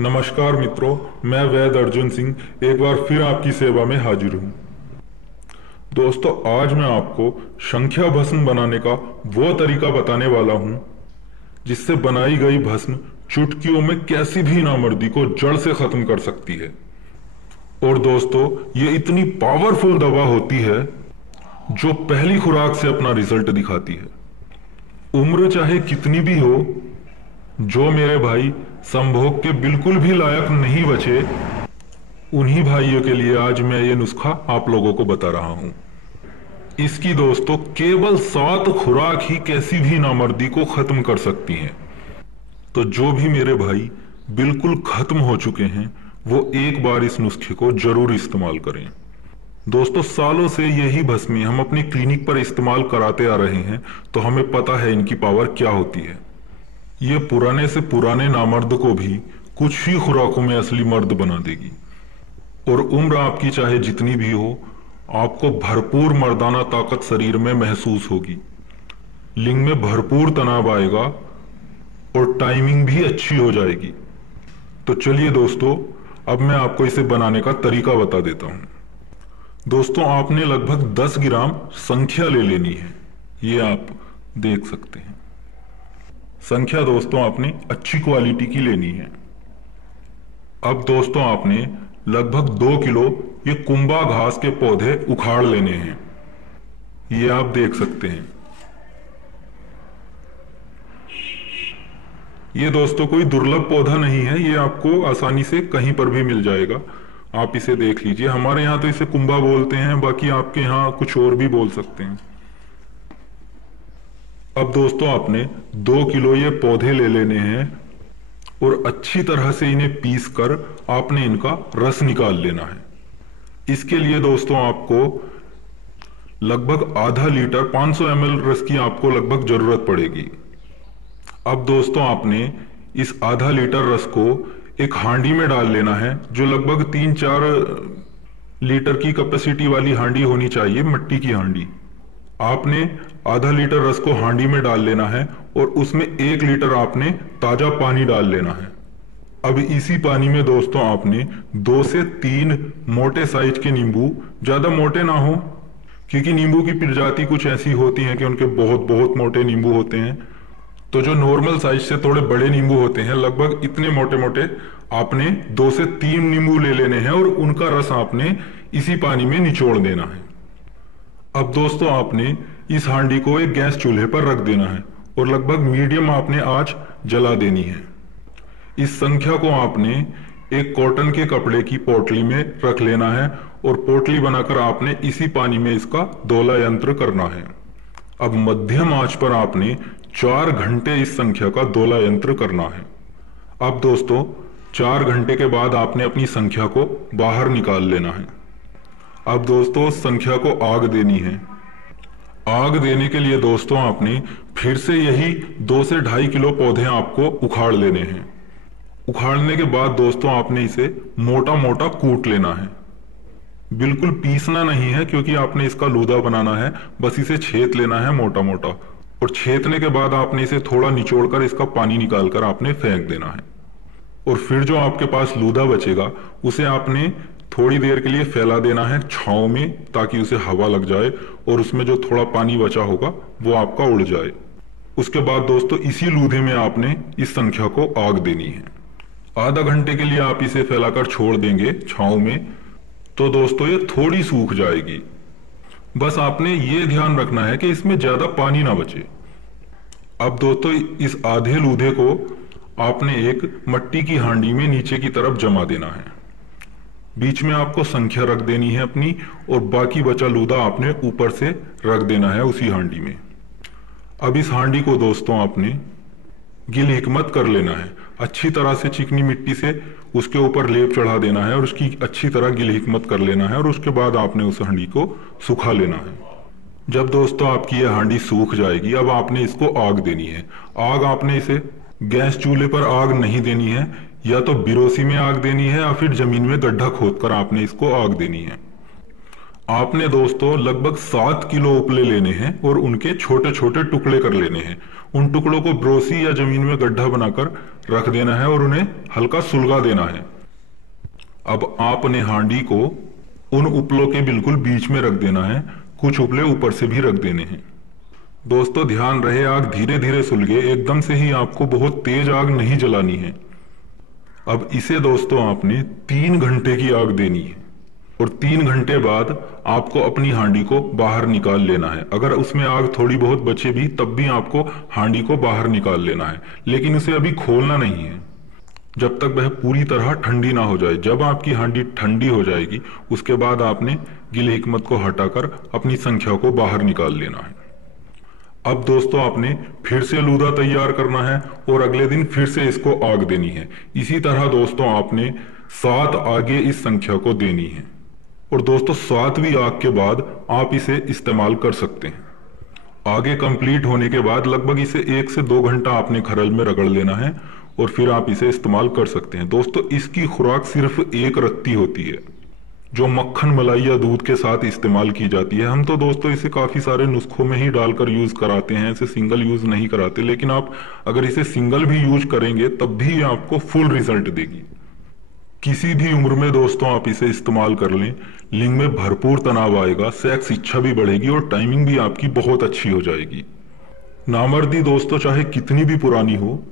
नमस्कार मित्रों, मैं वैद अर्जुन सिंह एक बार फिर आपकी सेवा में हाजिर हूँ। दोस्तों, आज मैं आपको संख्या भस्म बनाने का वो तरीका बताने वाला हूँ जिससे बनाई गई भस्म चुटकियों में कैसी भी नामर्दी को जड़ से खत्म कर सकती है। और दोस्तों, ये इतनी पावरफुल दवा होती है जो पहली खुराक से अपना रिजल्ट दिखाती है। उम्र चाहे कितनी भी हो, जो मेरे भाई संभोग के बिल्कुल भी लायक नहीं बचे, उन्हीं भाइयों के लिए आज मैं ये नुस्खा आप लोगों को बता रहा हूं। इसकी दोस्तों केवल 7 खुराक ही कैसी भी नामर्दी को खत्म कर सकती हैं। तो जो भी मेरे भाई बिल्कुल खत्म हो चुके हैं, वो एक बार इस नुस्खे को जरूर इस्तेमाल करें। दोस्तों, सालों से यही भस्में हम अपनी क्लिनिक पर इस्तेमाल कराते आ रहे हैं, तो हमें पता है इनकी पावर क्या होती है। ये पुराने से पुराने नामर्द को भी कुछ ही खुराकों में असली मर्द बना देगी। और उम्र आपकी चाहे जितनी भी हो, आपको भरपूर मर्दाना ताकत शरीर में महसूस होगी। लिंग में भरपूर तनाव आएगा और टाइमिंग भी अच्छी हो जाएगी। तो चलिए दोस्तों, अब मैं आपको इसे बनाने का तरीका बता देता हूं। दोस्तों, आपने लगभग 10 ग्राम संख्या ले लेनी है। ये आप देख सकते हैं। संख्या दोस्तों आपने अच्छी क्वालिटी की लेनी है। अब दोस्तों, आपने लगभग 2 किलो ये कुंभा घास के पौधे उखाड़ लेने हैं। ये आप देख सकते हैं। ये दोस्तों कोई दुर्लभ पौधा नहीं है, ये आपको आसानी से कहीं पर भी मिल जाएगा। आप इसे देख लीजिए। हमारे यहाँ तो इसे कुंभा बोलते हैं, बाकी आपके यहाँ कुछ और भी बोल सकते हैं। अब दोस्तों, आपने 2 किलो ये पौधे ले लेने हैं और अच्छी तरह से इन्हें पीस कर आपने इनका रस निकाल लेना है। इसके लिए दोस्तों आपको लगभग आधा लीटर 500 ml रस की आपको लगभग जरूरत पड़ेगी। अब दोस्तों, आपने इस आधा लीटर रस को एक हांडी में डाल लेना है, जो लगभग 3-4 लीटर की कैपेसिटी वाली हांडी होनी चाहिए, मिट्टी की हांडी। आपने आधा लीटर रस को हांडी में डाल लेना है और उसमें 1 लीटर आपने ताजा पानी डाल लेना है। अब इसी पानी में दोस्तों आपने 2 से 3 मोटे साइज के नींबू, ज्यादा मोटे ना हो, क्योंकि नींबू की प्रजाति कुछ ऐसी होती है कि उनके बहुत बहुत मोटे नींबू होते हैं। तो जो नॉर्मल साइज से थोड़े बड़े नींबू होते हैं, लगभग इतने मोटे मोटे, आपने 2 से 3 नींबू ले लेने हैं और उनका रस आपने इसी पानी में निचोड़ देना है। अब दोस्तों, आपने इस हांडी को एक गैस चूल्हे पर रख देना है और लगभग मीडियम आपने आंच जला देनी है। इस संख्या को आपने एक कॉटन के कपड़े की पोटली में रख लेना है और पोटली बनाकर आपने इसी पानी में इसका दोला यंत्र करना है। अब मध्यम आंच पर आपने 4 घंटे इस संख्या का दोला यंत्र करना है। अब दोस्तों, 4 घंटे के बाद आपने अपनी संख्या को बाहर निकाल लेना है। अब दोस्तों, संख्या को आग देनी है। आग देने के लिए दोस्तों आपने फिर से यही 2 से 2.5 किलो पौधे आपको उखाड़ लेने हैं। उखाड़ने के बाद दोस्तों आपने इसे मोटा मोटा कूट लेना है। बिल्कुल पीसना नहीं है, क्योंकि आपने इसका लूदा बनाना है। बस इसे छेद लेना है मोटा मोटा, और छेदने के बाद आपने इसे थोड़ा निचोड़कर इसका पानी निकालकर आपने फेंक देना है। और फिर जो आपके पास लूदा बचेगा उसे आपने थोड़ी देर के लिए फैला देना है छांव में, ताकि उसे हवा लग जाए और उसमें जो थोड़ा पानी बचा होगा वो आपका उड़ जाए। उसके बाद दोस्तों इसी लूधे में आपने इस संख्या को आग देनी है। आधा घंटे के लिए आप इसे फैलाकर छोड़ देंगे छांव में, तो दोस्तों ये थोड़ी सूख जाएगी। बस आपने ये ध्यान रखना है कि इसमें ज्यादा पानी ना बचे। अब दोस्तों, इस आधे लूधे को आपने एक मट्टी की हांडी में नीचे की तरफ जमा देना है। बीच में आपको संख्या रख देनी है अपनी, और बाकी बचा लूदा आपने ऊपर से रख देना है उसी हांडी में। अब इस हांडी को दोस्तों आपने गिल हिकमत कर लेना है। अच्छी तरह से चिकनी मिट्टी से उसके ऊपर लेप चढ़ा देना है और उसकी अच्छी तरह गिल हिकमत कर लेना है, और उसके बाद आपने उस हांडी को सुखा लेना है। जब दोस्तों आपकी यह हांडी सूख जाएगी, अब आपने इसको आग देनी है। आग आपने इसे गैस चूल्हे पर आग नहीं देनी है, या तो बिरोसी में आग देनी है या फिर जमीन में गड्ढा खोदकर आपने इसको आग देनी है। आपने दोस्तों लगभग 7 किलो उपले लेने हैं और उनके छोटे छोटे टुकड़े कर लेने हैं उन टुकड़ों को ब्रोसी या जमीन में गड्ढा बनाकर रख देना है और उन्हें हल्का सुलगा देना है। अब आपने हांडी को उन उपलों के बिल्कुल बीच में रख देना है, कुछ उपले ऊपर से भी रख देने हैं। दोस्तों ध्यान रहे आग धीरे धीरे सुलगे, एकदम से ही आपको बहुत तेज आग नहीं जलानी है। अब इसे दोस्तों आपने 3 घंटे की आग देनी है और 3 घंटे बाद आपको अपनी हांडी को बाहर निकाल लेना है। अगर उसमें आग थोड़ी बहुत बचे भी तब भी आपको हांडी को बाहर निकाल लेना है, लेकिन उसे अभी खोलना नहीं है जब तक वह पूरी तरह ठंडी ना हो जाए। जब आपकी हांडी ठंडी हो जाएगी उसके बाद आपने गिल हिकमत को हटाकर अपनी संख्या को बाहर निकाल लेना है। अब दोस्तों आपने फिर से लूदा तैयार करना है और अगले दिन फिर से इसको आग देनी है। इसी तरह दोस्तों आपने 7 आगे इस संख्या को देनी है और दोस्तों 7वीं आग के बाद आप इसे इस्तेमाल कर सकते हैं। आगे कंप्लीट होने के बाद लगभग इसे 1 से 2 घंटा आपने खरल में रगड़ लेना है और फिर आप इसे इस्तेमाल कर सकते हैं। दोस्तों इसकी खुराक सिर्फ एक रत्ती होती है जो मक्खन, मलाई या दूध के साथ इस्तेमाल की जाती है। हम तो दोस्तों इसे काफी सारे नुस्खों में ही डालकर यूज कराते हैं, इसे सिंगल यूज नहीं कराते, लेकिन आप अगर इसे सिंगल भी यूज करेंगे तब भी आपको फुल रिजल्ट देगी। किसी भी उम्र में दोस्तों आप इसे इस्तेमाल कर लें, लिंग में भरपूर तनाव आएगा, सेक्स इच्छा भी बढ़ेगी और टाइमिंग भी आपकी बहुत अच्छी हो जाएगी। नामर्दी दोस्तों चाहे कितनी भी पुरानी हो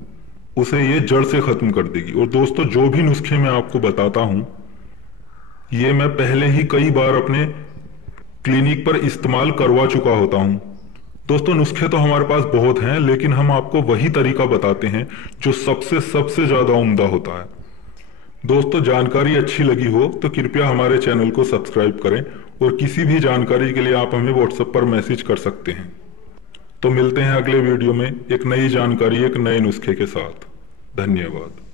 उसे ये जड़ से खत्म कर देगी। और दोस्तों जो भी नुस्खे मैं आपको बताता हूं ये मैं पहले ही कई बार अपने क्लिनिक पर इस्तेमाल करवा चुका होता हूं। दोस्तों नुस्खे तो हमारे पास बहुत हैं, लेकिन हम आपको वही तरीका बताते हैं जो सबसे सबसे ज्यादा उम्दा होता है। दोस्तों जानकारी अच्छी लगी हो तो कृपया हमारे चैनल को सब्सक्राइब करें और किसी भी जानकारी के लिए आप हमें व्हाट्सएप पर मैसेज कर सकते हैं। तो मिलते हैं अगले वीडियो में एक नई जानकारी, एक नए नुस्खे के साथ। धन्यवाद।